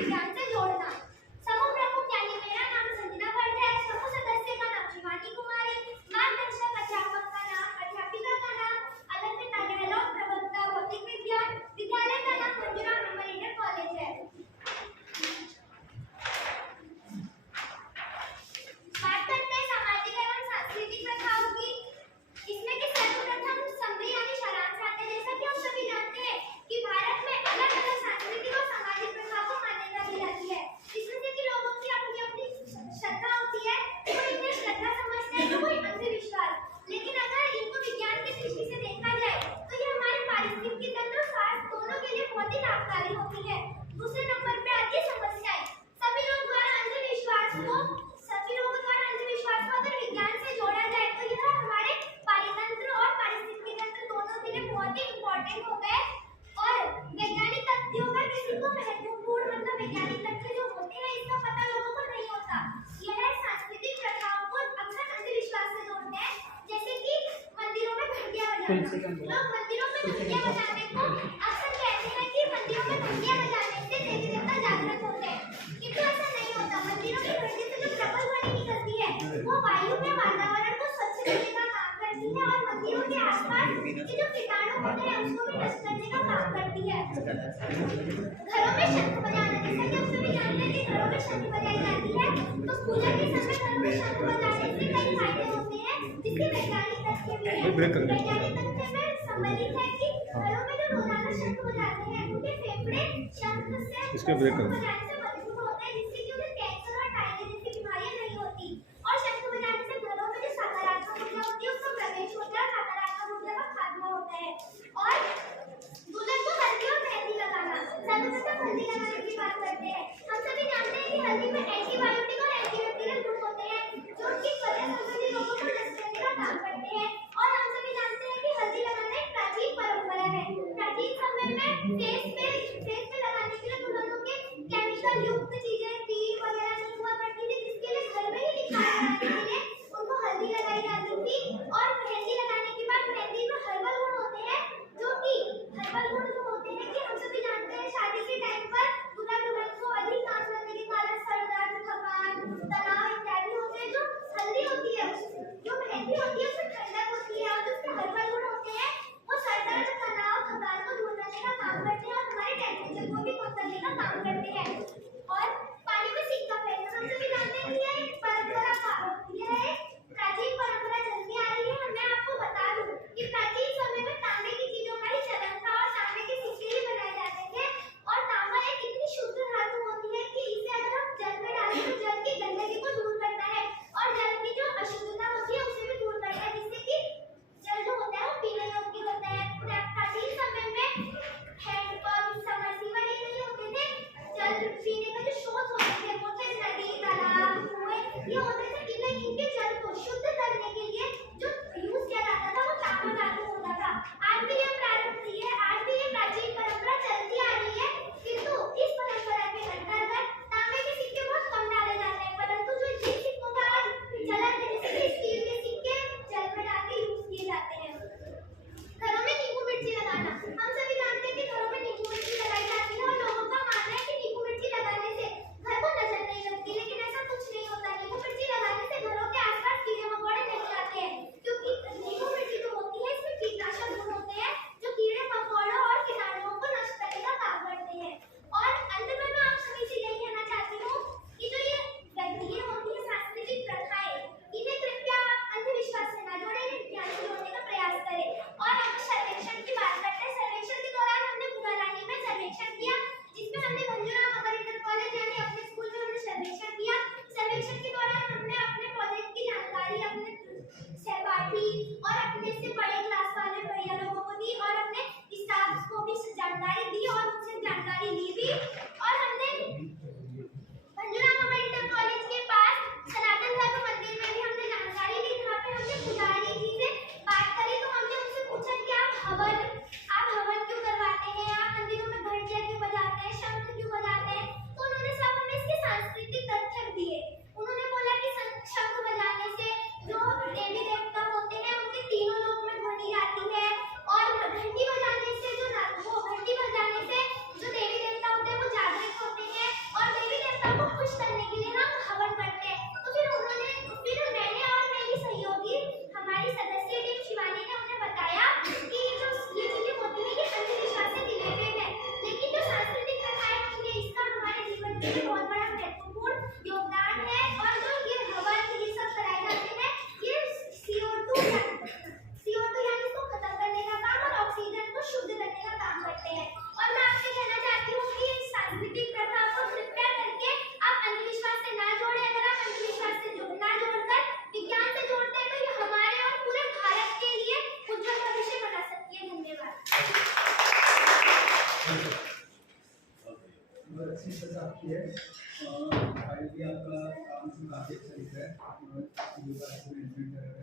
विज्ञान से जोड़ना। समूह प्रमुख यानी मेरा नाम संजना भट्ट है, समूह सदस्य का नाम शिवानी कुमारी, मार्गदर्शक अध्यापक का नाम अध्यापिका का नाम अलंकृता गहलोत, प्रवक्ता भौतिक विज्ञान, विद्यालय का नाम मंजुला मेमोरियल कॉलेज है। बात करते हैं सामाजिक एवं सांस्कृतिक प्रथाओं की। इसमें कि सर्वप्रथम समरी यानी सारांश आते हैं। जैसा कि हम सभी जानते हैं कि भारत में अलग अलग सांस्कृतिक और सामाजिक प्रथाओं को मान्यता दी जाती है। इसमें से कि लोगों की अपनी अपनी श्रद्धा होती है, कोई इन्हें श्रद्धा समझते हैं तो कोई अंधविश्वास। लेकिन अगर इनको विज्ञान की दृष्टि से देखा जाए तो ये हमारे पारिस्थितिकी तंत्र और स्वास्थ्य दोनों के लिए बहुत ही लाभकारी होती है। दूसरे नंबर पे आती है समस्याएं। सभी लोगों द्वारा अंधविश्वास को अगर विज्ञान से जोड़ा जाए तो यह हमारे पारितंत्र और पारिस्थितिकी तंत्र दोनों के लिए बहुत ही इम्पोर्टेंट होता है। और वैज्ञानिक तथ्यों का किसी को महत्वपूर्ण वैज्ञानिक तथ्य जो होते हैं इसका पता लोगों को नहीं होता। यह सांस्कृतिक प्रथाओं को अक्सर अंधविश्वास से जोड़ते हैं। जैसे कि मंदिरों में घंटियां बजाना, लोग मंदिरों में घंटियां बजाने को अक्सर कहते हैं कि मंदिरों में घंटियां बजाने से देवी देवता जागृत होते हैं, किंतु ऐसा नहीं होता। मंदिरों की घंटी से जो प्रबल ध्वनि निकलती है वो वायु में वातावरण को स्वच्छ करने का काम करती है और मंदिरों के आसपास के जो कीटाणु होते हैं उसको भी नष्ट करने का काम करती है। घरों में शंख बजाना, जैसा कि हम सभी जानते हैं कि घरों में शंख बजाई जाती है, तो पूजा के समय घरों में शंख बजाने से कई फायदे होते हैं जिसके वैज्ञानिक तथ्य भी है। वैज्ञानिक तथ्य में सम्मिलित है कि घरों में जो रोजाना शंख बजाते हैं उनके फेफड़े शंख से बजाने से मजबूत होते हैं, जिससे कि उन्हें कैंसर और टाइफाइड जैसी बीमारियां नहीं होती। और शंख बजाने से घरों में जो सकारात्मक ऊर्जा होती है उसका प्रवेश होता है, नकारात्मक ऊर्जा का खात्मा होता है। और दुल्हन को हल्दी और मेहंदी लगाना, सर्वप्रथम हल्दी लगाने की बात करते हैं। हम सभी जानते हैं कि हल्दी में एंटीबायोटिक और एंटीबैक्टीरियल गुण होते हैं जो कि त्वचा संबंधी रोगों को नष्ट करने का काम करते हैं। और हम सभी जानते हैं कि हल्दी लगाना एक प्राचीन परंपरा है। प्राचीन समय में फेस पे लगाने के लिए दुल्हनों के केमिकल युक्त चीजें क्रीम वगैरह नहीं हुआ करती थी, जिसके लिए घर में ही निखार बनाने के लिए उनको हल्दी लगाई जाती थी। और मेहंदी लगाने के बाद मेहंदी में हर्बल गुण होते हैं, जो कि हर्बल गुण जो होते हैं कि हम सभी जानते हैं शादी के टाइम पर दूल्हा दुल्हन को अधिक काम करने के कारण सर दर्द, थकान, तनाव इत्यादि होते हैं। जो हल्दी होती है, जो मेहंदी होती है उसमें ठंडक होती है और जो उसके हर्बल गुण होते हैं वो सर दर्द, तनाव, थकान को दूर करने का काम करते हैं और हमारे टेम्परेचर को भी कम करने का काम करते हैं। और पानी में सिक्का फेंकना, हम सभी जानते हैं कि यह एक प्राचीन परंपरा चलती आ रही है। मैं आपको बता दूं कि प्राचीन समय में तांबे की चीजों का ही चलन था और तांबे के सिक्के ही बनाए जाते थे। और तांबा एक इतनी शुद्ध धातु होती है कि इसे अगर हम जल में डालें तो जल की गंदगी को दूर करता है और जल की जो अशुद्धता होती है उसे भी दूर करता है, जिससे कि जल जो होता है वो पीने योग्य होता है। प्राचीन समय में के लिए बहुत बड़ा महत्वपूर्ण योगदान है। और जो ये हवा ये सब कराए जाते हैं, ये CO2 यानी इसको खत्म करने का काम और ऑक्सीजन को शुद्ध करने का काम करते हैं। और मैं आपसे कहना चाहती हूँ कि इस सांस्कृतिक प्रथा को कृपया करके आप अंधविश्वास से ना जोड़ें। अगर आप अंधविश्वास से ना जोड़कर विज्ञान से जोड़ते हैं तो ये हमारे और पूरे भारत के लिए उज्जवल भविष्य बना सकती है। धन्यवाद। अच्छी चर्चा आपकी है। आपका काम काफी अच्छा दिख रहा है।